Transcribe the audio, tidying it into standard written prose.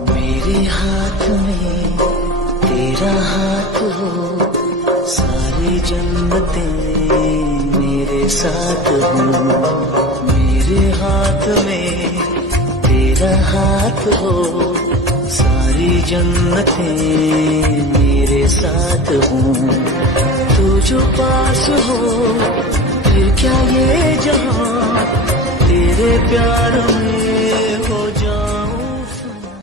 मेरे हाथ में तेरा हाथ हो, सारी जन्नतें मेरे साथ हो। मेरे हाथ में तेरा हाथ हो, सारी जन्नतें मेरे साथ हो। तू जो पास हो फिर क्या ये जहां, तेरे प्यार में